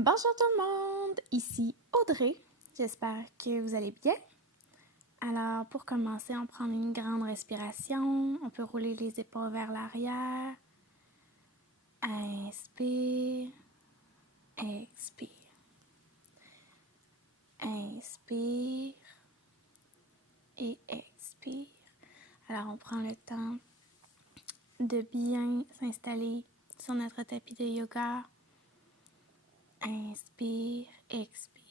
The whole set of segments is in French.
Bonjour tout le monde, ici Audrey, j'espère que vous allez bien. Alors pour commencer, on prend une grande respiration, on peut rouler les épaules vers l'arrière, inspire, expire, inspire et expire. Alors on prend le temps de bien s'installer sur notre tapis de yoga, inspire, expire.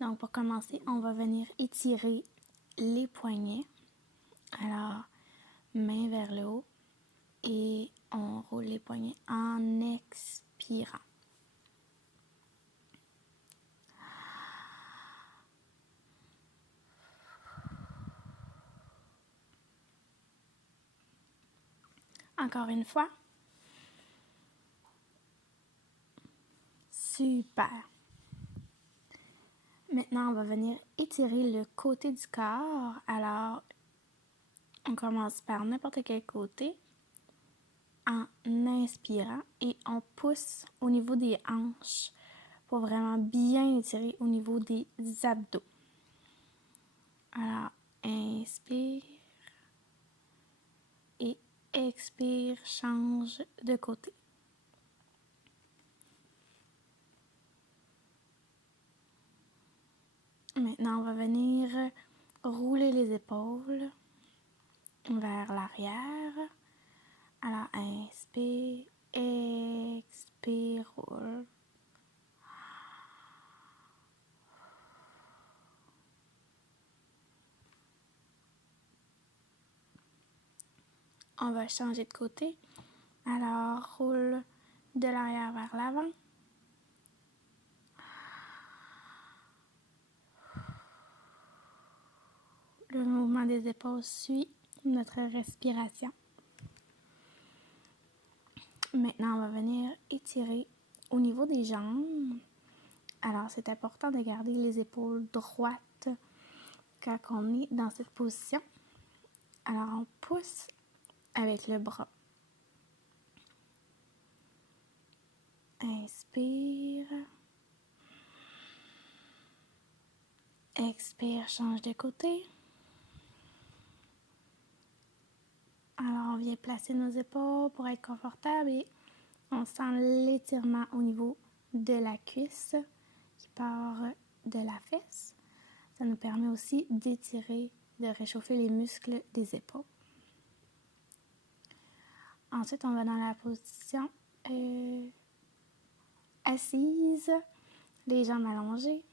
Donc, pour commencer, on va venir étirer les poignets. Alors, main vers le haut et on roule les poignets en expirant. Encore une fois. Super. Maintenant, on va venir étirer le côté du corps. Alors, on commence par n'importe quel côté en inspirant et on pousse au niveau des hanches pour vraiment bien étirer au niveau des abdos. Alors, inspire et expire, change de côté. Maintenant, on va venir rouler les épaules vers l'arrière. Alors, inspire, expire, roule. On va changer de côté. Alors, roule de l'arrière vers l'avant. Le mouvement des épaules suit notre respiration. Maintenant, on va venir étirer au niveau des jambes. Alors, c'est important de garder les épaules droites quand on est dans cette position. Alors, on pousse avec le bras. Inspire. Expire, change de côté. Alors, on vient placer nos épaules pour être confortable et on sent l'étirement au niveau de la cuisse qui part de la fesse. Ça nous permet aussi d'étirer, de réchauffer les muscles des épaules. Ensuite, on va dans la position assise, les jambes allongées.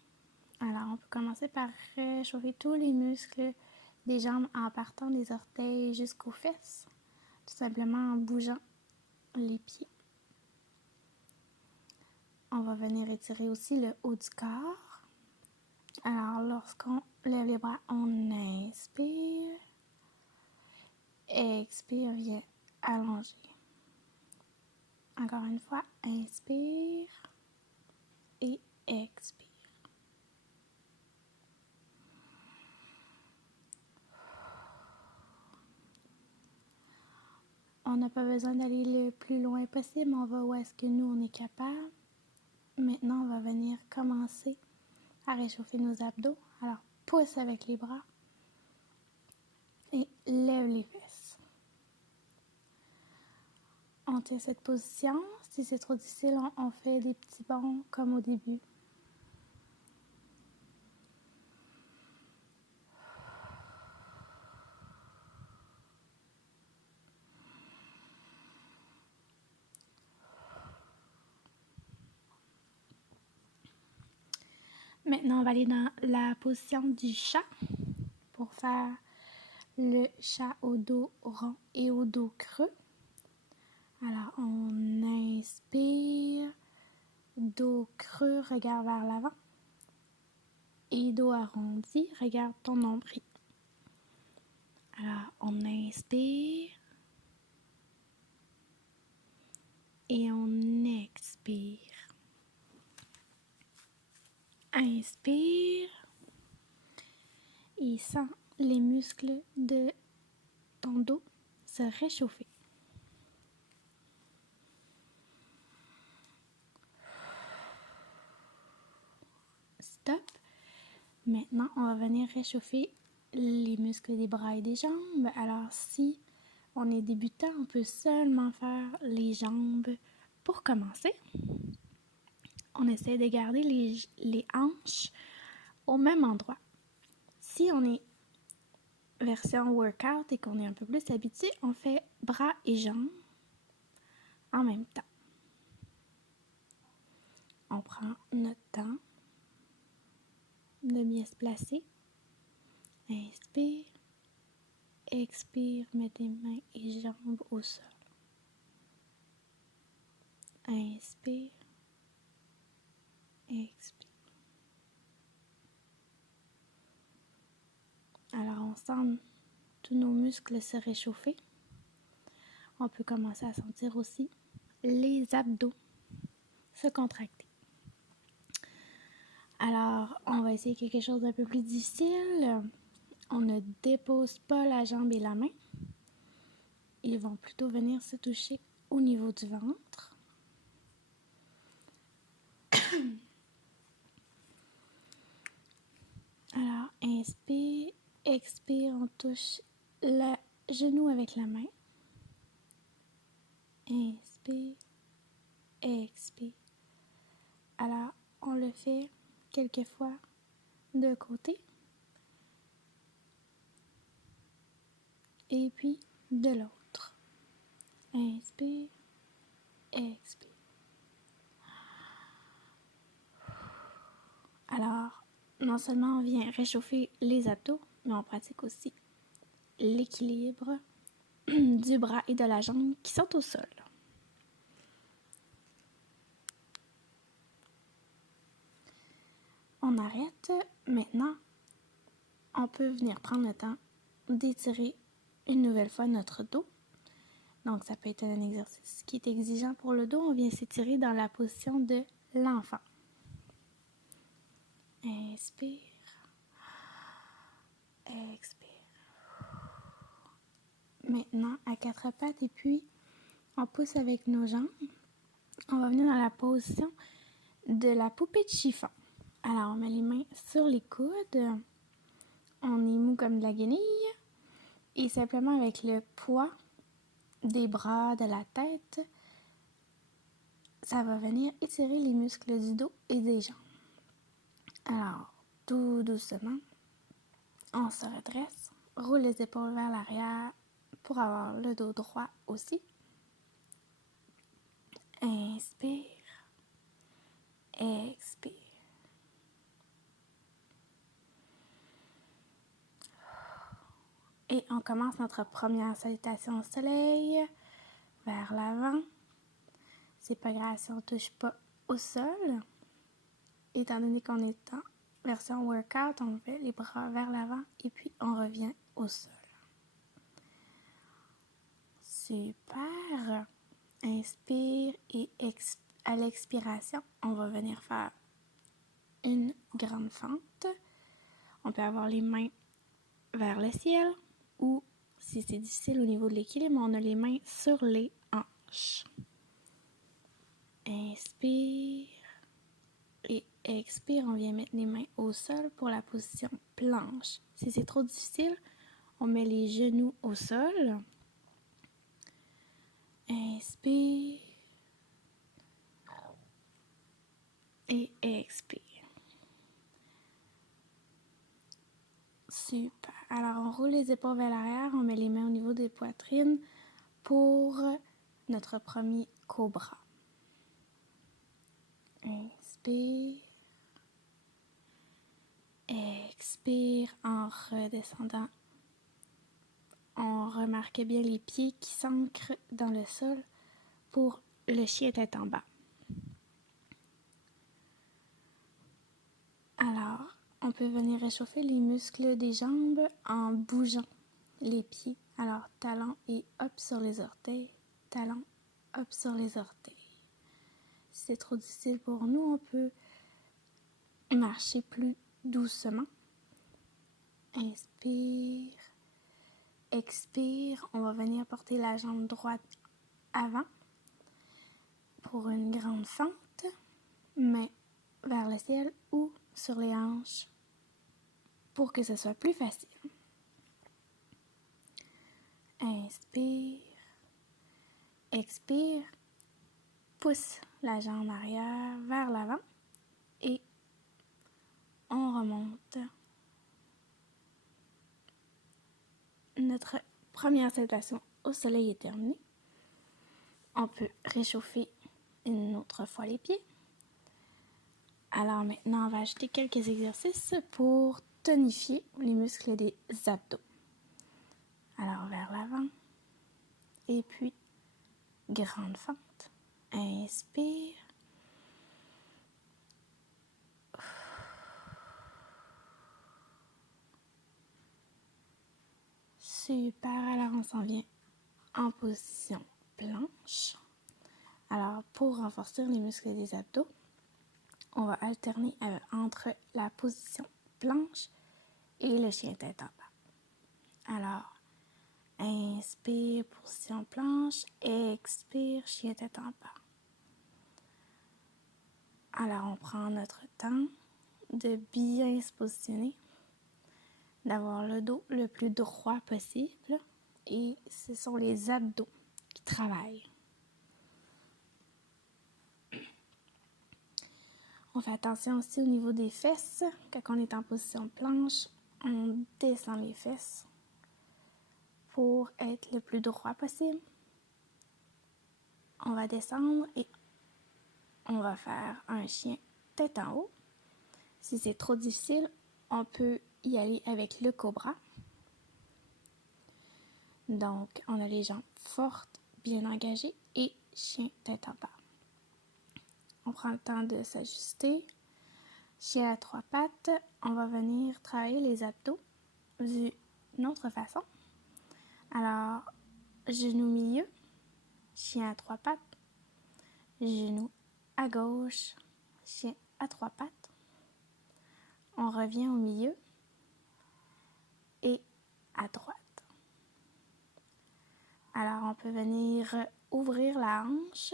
Alors, on peut commencer par réchauffer tous les muscles des jambes en partant des orteils jusqu'aux fesses, tout simplement en bougeant les pieds. On va venir étirer aussi le haut du corps. Alors, lorsqu'on lève les bras, on inspire. Expire, vient allonger. Encore une fois, inspire et expire. On n'a pas besoin d'aller le plus loin possible, on va où est-ce que nous, on est capable. Maintenant, on va venir commencer à réchauffer nos abdos. Alors, pousse avec les bras et lève les fesses. On tient cette position. Si c'est trop difficile, on fait des petits bonds comme au début. Maintenant, on va aller dans la position du chat pour faire le chat au dos rond et au dos creux. Alors, on inspire, dos creux, regard vers l'avant. Et dos arrondi, regarde ton nombril. Alors, on inspire et on expire. Inspire et sens les muscles de ton dos se réchauffer. Maintenant, on va venir réchauffer les muscles des bras et des jambes. Alors, si on est débutant, on peut seulement faire les jambes. Pour commencer, on essaie de garder les hanches au même endroit. Si on est version workout et qu'on est un peu plus habitué, on fait bras et jambes en même temps. On prend notre temps de bien se placer. Inspire, expire, mettez mains et jambes au sol. Inspire, expire. Alors on sent tous nos muscles se réchauffer. On peut commencer à sentir aussi les abdos se contracter. Alors, on va essayer quelque chose d'un peu plus difficile. On ne dépose pas la jambe et la main. Ils vont plutôt venir se toucher au niveau du ventre. Alors, inspire, expire, on touche le genou avec la main. Inspire, expire. Alors, on le fait quelques fois de côté. Et puis de l'autre. Inspire, expire. Alors, non seulement on vient réchauffer les abdos, mais on pratique aussi l'équilibre du bras et de la jambe qui sont au sol. On arrête. Maintenant, on peut venir prendre le temps d'étirer une nouvelle fois notre dos. Donc, ça peut être un exercice qui est exigeant pour le dos. On vient s'étirer dans la position de l'enfant. Inspire. Expire. Maintenant, à quatre pattes et puis on pousse avec nos jambes. On va venir dans la position de la poupée de chiffon. Alors, on met les mains sur les coudes. On est mou comme de la guenille. Et simplement avec le poids des bras, de la tête, ça va venir étirer les muscles du dos et des jambes. Alors, tout doucement, on se redresse, roule les épaules vers l'arrière pour avoir le dos droit aussi. Inspire, expire. Et on commence notre première salutation au soleil vers l'avant. C'est pas grave si on ne touche pas au sol. Étant donné qu'on est en version workout, on fait les bras vers l'avant et puis on revient au sol. Super. Inspire et à l'expiration, on va venir faire une grande fente. On peut avoir les mains vers le ciel ou, si c'est difficile au niveau de l'équilibre, on a les mains sur les hanches. Inspire et expire, on vient mettre les mains au sol pour la position planche. Si c'est trop difficile, on met les genoux au sol. Inspire et expire. Super. Alors, on roule les épaules vers l'arrière, on met les mains au niveau des poitrines pour notre premier cobra. Inspire. Expire en redescendant. On remarque bien les pieds qui s'ancrent dans le sol pour le chien tête en bas. Alors, on peut venir réchauffer les muscles des jambes en bougeant les pieds. Alors, talons et hop sur les orteils, talons, hop sur les orteils. Si c'est trop difficile pour nous, on peut marcher plus doucement. Inspire, expire. On va venir porter la jambe droite avant pour une grande fente, main vers le ciel ou sur les hanches pour que ce soit plus facile. Inspire, expire, pousse la jambe arrière vers l'avant et on remonte. Notre première salutation au soleil est terminée. On peut réchauffer une autre fois les pieds. Alors maintenant, on va ajouter quelques exercices pour tonifier les muscles des abdos. Alors vers l'avant et puis grande fente. Inspire. Super, alors on s'en vient en position planche. Alors pour renforcer les muscles des abdos, on va alterner entre la position planche et le chien tête en bas. Alors, inspire, position planche, expire, chien tête en bas. Alors, on prend notre temps de bien se positionner, d'avoir le dos le plus droit possible et ce sont les abdos qui travaillent. On fait attention aussi au niveau des fesses. Quand on est en position planche, on descend les fesses pour être le plus droit possible. On va descendre et on va faire un chien tête en haut. Si c'est trop difficile, on peut y aller avec le cobra. Donc, on a les jambes fortes, bien engagées et chien tête en bas. On prend le temps de s'ajuster. Chien à 3 pattes, on va venir travailler les abdos d'une autre façon. Alors, genou milieu, chien à 3 pattes, genou à gauche, chien à 3 pattes. On revient au milieu et à droite. Alors, on peut venir ouvrir la hanche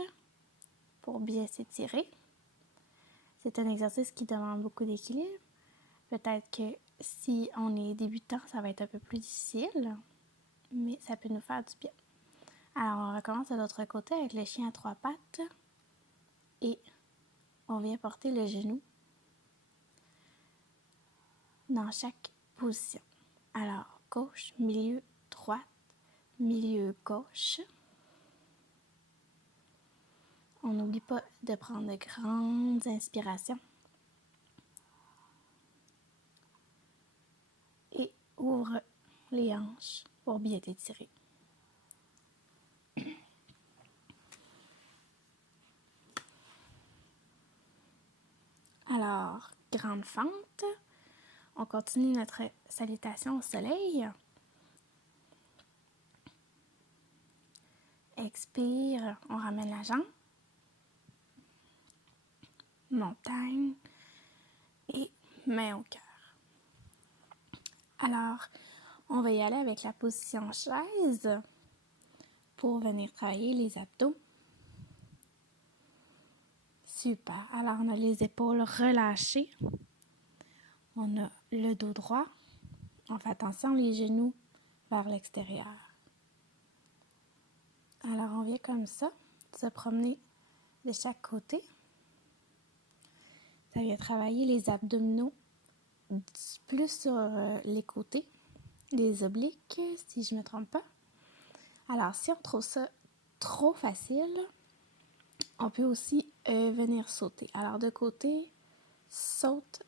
pour bien s'étirer. C'est un exercice qui demande beaucoup d'équilibre. Peut-être que si on est débutant, ça va être un peu plus difficile, mais ça peut nous faire du bien. Alors, on recommence de l'autre côté avec le chien à 3 pattes et on vient porter le genou dans chaque position. Alors, gauche, milieu, droite, milieu, gauche. On n'oublie pas de prendre de grandes inspirations. Et ouvre les hanches pour bien t'étirer. Alors, grande fente. On continue notre salutation au soleil. Expire, on ramène la jambe. Montagne et main au cœur. Alors, on va y aller avec la position chaise pour venir travailler les abdos. Super. Alors, on a les épaules relâchées. On a le dos droit. On fait attention, les genoux vers l'extérieur. Alors, on vient comme ça, se promener de chaque côté. Ça vient travailler les abdominaux plus sur les côtés, les obliques, si je ne me trompe pas. Alors, si on trouve ça trop facile, on peut aussi venir sauter. Alors, de côté, saute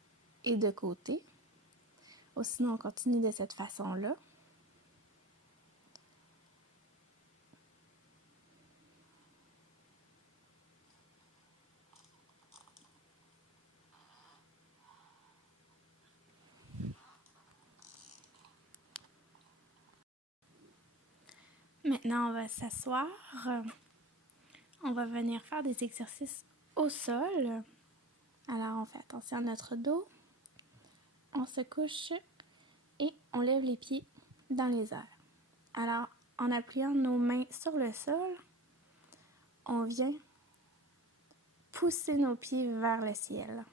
et de côté. Ou sinon, on continue de cette façon-là. Maintenant, on va s'asseoir. On va venir faire des exercices au sol. Alors, on fait attention à notre dos. On se couche et on lève les pieds dans les airs. Alors, en appuyant nos mains sur le sol, on vient pousser nos pieds vers le ciel.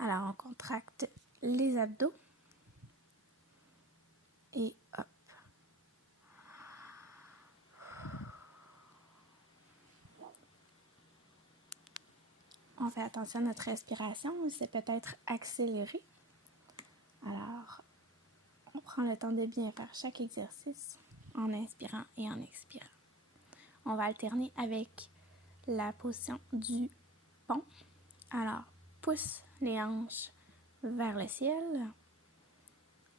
Alors, on contracte les abdos. Et hop. On fait attention à notre respiration, c'est peut-être accéléré. Alors, on prend le temps de bien faire chaque exercice en inspirant et en expirant. On va alterner avec la position du pont. Alors, pousse les hanches vers le ciel.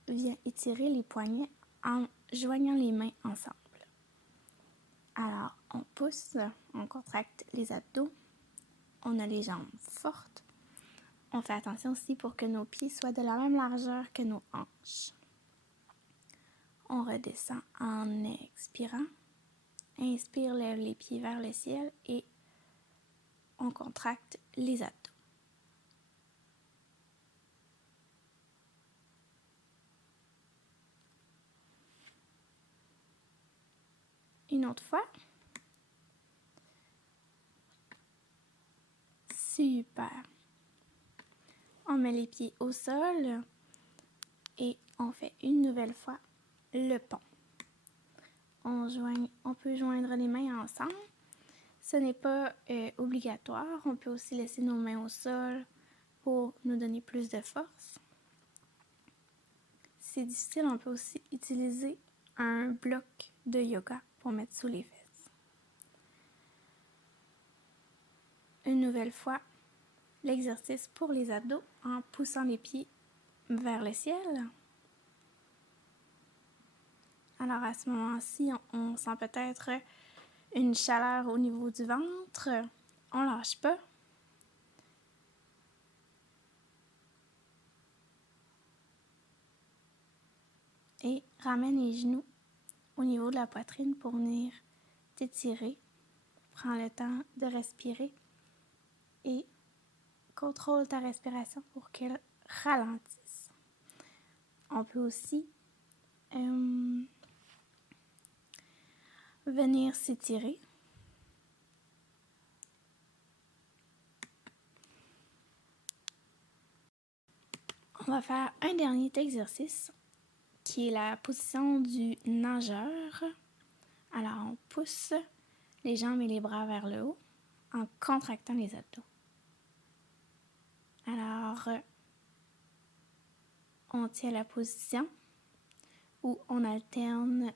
Viens étirer les poignets en joignant les mains ensemble. Alors, on pousse, on contracte les abdos. On a les jambes fortes. On fait attention aussi pour que nos pieds soient de la même largeur que nos hanches. On redescend en expirant. Inspire, lève les pieds vers le ciel et on contracte les abdos. Une autre fois. Super. On met les pieds au sol et on fait une nouvelle fois le pont. On peut joindre les mains ensemble. Ce n'est pas obligatoire. On peut aussi laisser nos mains au sol pour nous donner plus de force. Si c'est difficile, on peut aussi utiliser un bloc de yoga pour mettre sous les fesses. Une nouvelle fois, l'exercice pour les abdos en poussant les pieds vers le ciel. Alors à ce moment-ci, on sent peut-être une chaleur au niveau du ventre. On lâche pas. Et ramène les genoux au niveau de la poitrine pour venir t'étirer. Prends le temps de respirer et contrôle ta respiration pour qu'elle ralentisse. On peut aussi venir s'étirer. On va faire un dernier exercice qui est la position du nageur. Alors, on pousse les jambes et les bras vers le haut en contractant les abdos. Alors, on tient la position où on alterne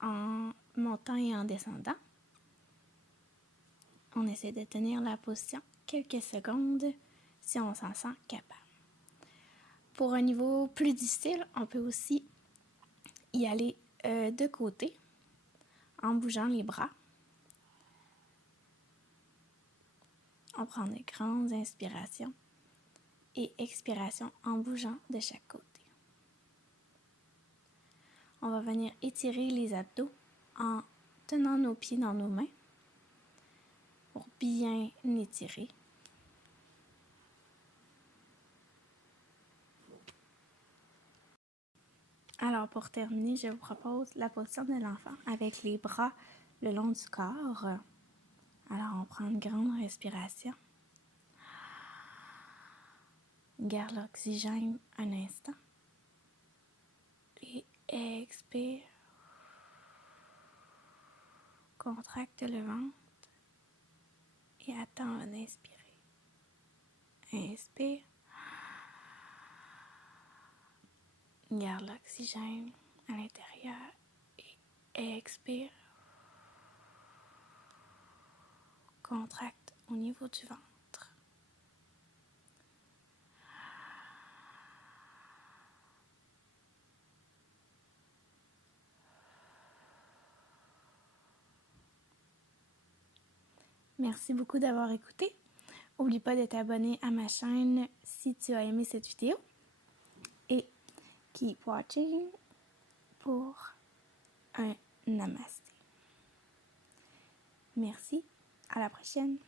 en montant et en descendant. On essaie de tenir la position quelques secondes si on s'en sent capable. Pour un niveau plus difficile, on peut aussi y aller de côté en bougeant les bras. On prend de grandes inspirations et expirations en bougeant de chaque côté. On va venir étirer les abdos en tenant nos pieds dans nos mains pour bien étirer. Alors pour terminer, je vous propose la position de l'enfant avec les bras le long du corps. Alors on prend une grande respiration. Garde l'oxygène un instant. Et expire. Contracte le ventre. Et attends d'inspirer. Inspire. Garde l'oxygène à l'intérieur. Et expire. Contracte au niveau du ventre. Merci beaucoup d'avoir écouté. N'oublie pas de t'abonner à ma chaîne si tu as aimé cette vidéo. Et keep watching pour un namasté. Merci, à la prochaine.